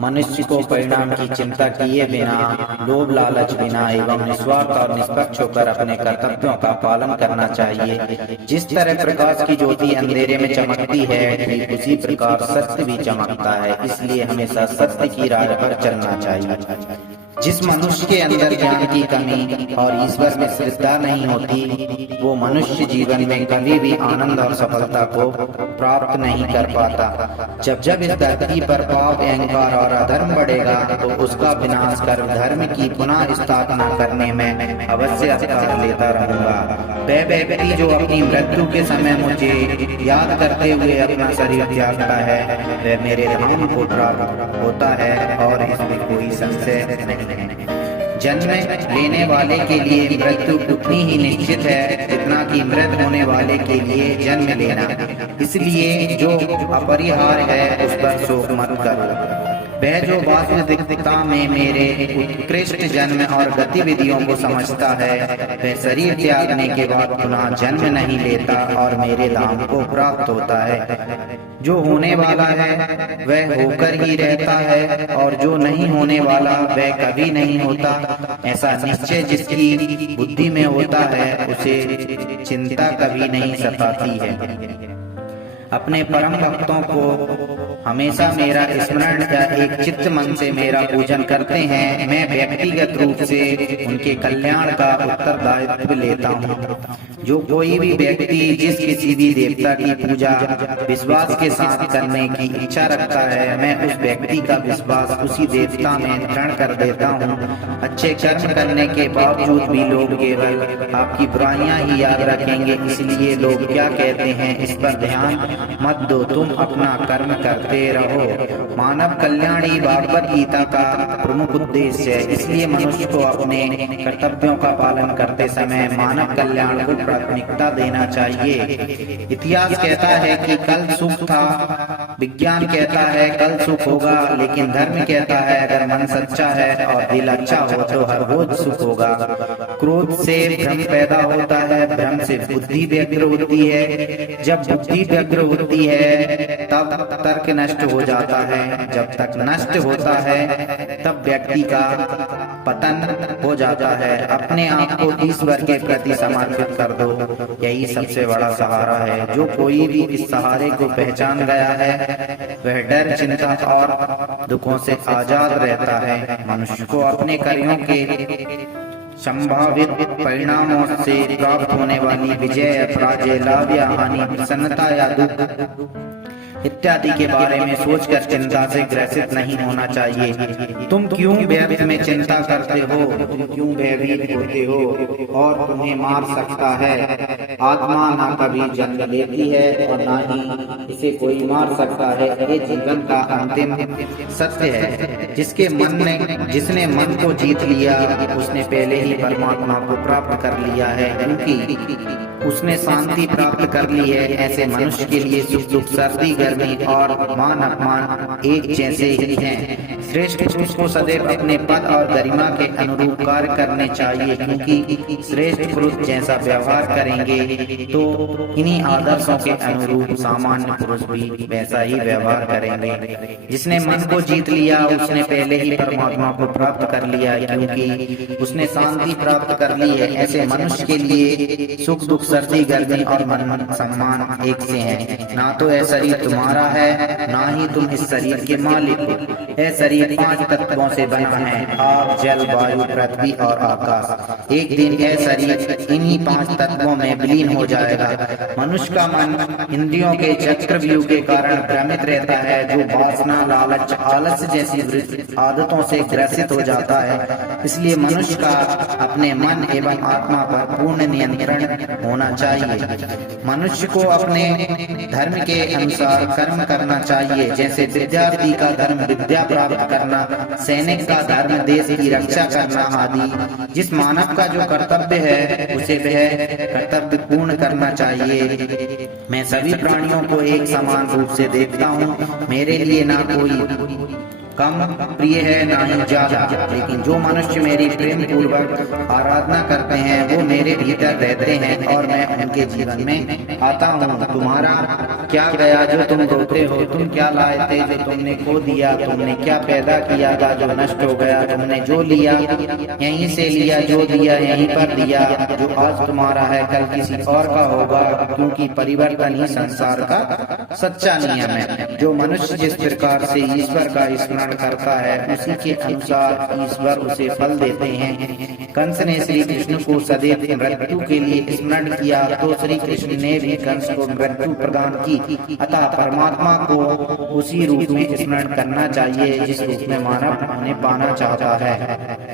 मनुष्य को परिणाम की चिंता किए बिना, लोभ लालच बिना एवं निस्वार्थ और निष्पक्ष होकर अपने कर्तव्यों का पालन करना चाहिए। जिस तरह प्रकाश की ज्योति अंधेरे में चमकती है, ठीक उसी प्रकार सत्य भी चमकता है। इसलिए हमेशा सत्य की राह पर चलना चाहिए। जिस मनुष्य के अंदर ज्ञान की कमी और ईश्वर में श्रद्धा नहीं होती, वो मनुष्य जीवन में कभी भी आनंद और सफलता को प्राप्त नहीं कर पाता। जब जब इस धरती पर पाप, अहंकार और अधर्म बढ़ेगा, तो उसका विनाश कर धर्म की पुनः स्थापना करने में अवश्य अवतार लेता रहूंगा। वह व्यक्ति जो अपनी मृत्यु के समय मुझे याद करते हुए अपना शरीर त्यागता है, वह मेरे धाम को प्राप्त होता है और इसमें कोई संशय नहीं। जन्म लेने वाले के लिए मृत्यु उतनी ही निश्चित है जितना कि मृत होने वाले के लिए जन्म लेना। इसलिए जो अपरिहार्य है उस पर शोक मत करो। वह जो वास्तविकता में मेरे उत्कृष्ट जन्म और गतिविधियों को समझता है, वह शरीर त्यागने के बाद पुनः जन्म नहीं लेता और मेरे धाम को प्राप्त होता है। जो होने वाला है वह होकर ही रहता है और जो नहीं होने वाला वह कभी नहीं होता। ऐसा निश्चय जिसकी बुद्धि में होता है, उसे चिंता कभी नहीं सताती है। अपने परम भक्तों को हमेशा मेरा स्मरण या एक चित्त मन से मेरा पूजन करते हैं। मैं व्यक्तिगत रूप से उनके कल्याण का उत्तरदायित्व लेता हूँ। जो कोई भी व्यक्ति जिस किसी भी देवता की पूजा विश्वास के साथ करने की इच्छा रखता है, मैं उस व्यक्ति का विश्वास उसी देवता में दृढ़ कर देता हूँ। अच्छे कर्म करने के बावजूद भी लोग केवल आपकी बुराइयां ही याद रखेंगे। इसलिए लोग क्या कहते हैं इस पर ध्यान मत दो, तुम अपना कर्म करते रहो। मानव कल्याण ही भागवत गीता का प्रमुख उद्देश्य है। इसलिए मनुष्य को अपने कर्तव्यों का पालन करते समय मानव कल्याण को प्राथमिकता देना चाहिए। इतिहास कहता है कि कल सुख था, विज्ञान कहता है कल सुख होगा, लेकिन धर्म कहता है अगर मन सच्चा है और दिल अच्छा हो तो हर रोज सुख होगा। क्रोध से भ्रम पैदा होता है, भ्रम से बुद्धि व्यग्र होती है, जब बुद्धि व्यग्र होती है तब तर्क नष्ट हो जाता है, जब तक नष्ट होता है तब व्यक्ति का पतन हो जाता है। अपने आप को ईश्वर के प्रति समर्पित कर दो, यही सबसे बड़ा सहारा है। जो कोई भी इस सहारे को पहचान गया है, वह डर, चिंता और दुखों से आजाद रहता है। मनुष्य को अपने कार्यों के संभावित परिणामों से प्राप्त होने वाली विजय, पराजय, लाभ या हानि, प्रसन्नता या दुख इत्यादि के बारे में सोचकर चिंता से ग्रसित नहीं होना चाहिए। तुम क्यों व्यर्थ में चिंता करते हो, तुम क्यों भयभीत होते हो और तुम्हें मार सकता है। आत्मा ना कभी जन्म लेती है और ना ही इसे कोई मार सकता है। ये जीवन का अंतिम सत्य है। जिसने मन को जीत लिया, उसने पहले ही परमात्मा को प्राप्त कर लिया है, क्योंकि उसने शांति प्राप्त कर ली है। ऐसे मनुष्य के लिए सुख दुख, सर्दी गर्मी और मान अपमान एक जैसे ही हैं। श्रेष्ठ पुरुष को सदैव अपने पद और गरिमा के अनुरूप कार्य करने चाहिए, क्योंकि श्रेष्ठ पुरुष जैसा व्यवहार करेंगे तो इन्हीं आदर्शों के अनुरूप सामान्य पुरुष भी वैसा ही व्यवहार करेंगे। जिसने मन को जीत लिया, उसने पहले ही परमात्मा को प्राप्त कर लिया है, क्योंकि उसने शांति प्राप्त कर ली है। ऐसे मनुष्य के लिए सुख दुख, सर्दी गर्मी और मन सम्मान एक से हैं। ना तो यह शरीर तुम्हारा है, ना ही तुम इस शरीर के मालिक हो। यह शरीर 5 तत्वों से बना है, आग, जल, वायु, पृथ्वी और आकाश। एक दिन यह शरीर इन्हीं 5 तत्वों में विलीन हो जाएगा। मनुष्य का मन इंद्रियों के चक्रव्यूह के कारण भ्रमित रहता है, जो वासना, लालच, आलस्य जैसी आदतों से ग्रसित हो जाता है। इसलिए मनुष्य का अपने मन एवं आत्मा पर पूर्ण नियंत्रण होना चाहिए। मनुष्य को अपने धर्म के अनुसार कर्म करना चाहिए, जैसे विद्यार्थी का धर्म विद्या प्राप्त करना, सैनिक का धर्म देश की रक्षा करना आदि। जिस मानव का जो कर्तव्य है उसे वह कर्तव्य पूर्ण करना चाहिए। मैं सभी प्राणियों को एक समान रूप से देखता हूँ। मेरे लिए ना कोई कम प्रिय है ना ही ज्यादा, लेकिन जो मनुष्य मेरी प्रेम पूर्वक आराधना करते हैं वो मेरे भीतर रहते हैं और मैं उनके जीवन में आता हूँ। तुम्हारा क्या गया जो तुम रोते हो, तुम क्या लाए थे जो तुमने खो दिया, तुमने क्या पैदा किया था जो नष्ट हो गया, तुमने जो लिया यहीं से लिया, जो दिया यहीं पर दिया, जो आज तुम्हारा है कल किसी और का होगा, क्योंकि परिवर्तन ही संसार का सच्चा नियम है। जो मनुष्य जिस प्रकार से ईश्वर का स्मरण करता है उसी के अनुसार ईश्वर उसे फल देते हैं। कंस ने श्री कृष्ण को सदैव मृत्यु के लिए स्मरण किया तो श्री कृष्ण ने भी कंस को मृत्यु प्रदान की। अतः परमात्मा को उसी रूप में स्मरण करना चाहिए जिस रूप में मानव उन्हें पाना चाहता है।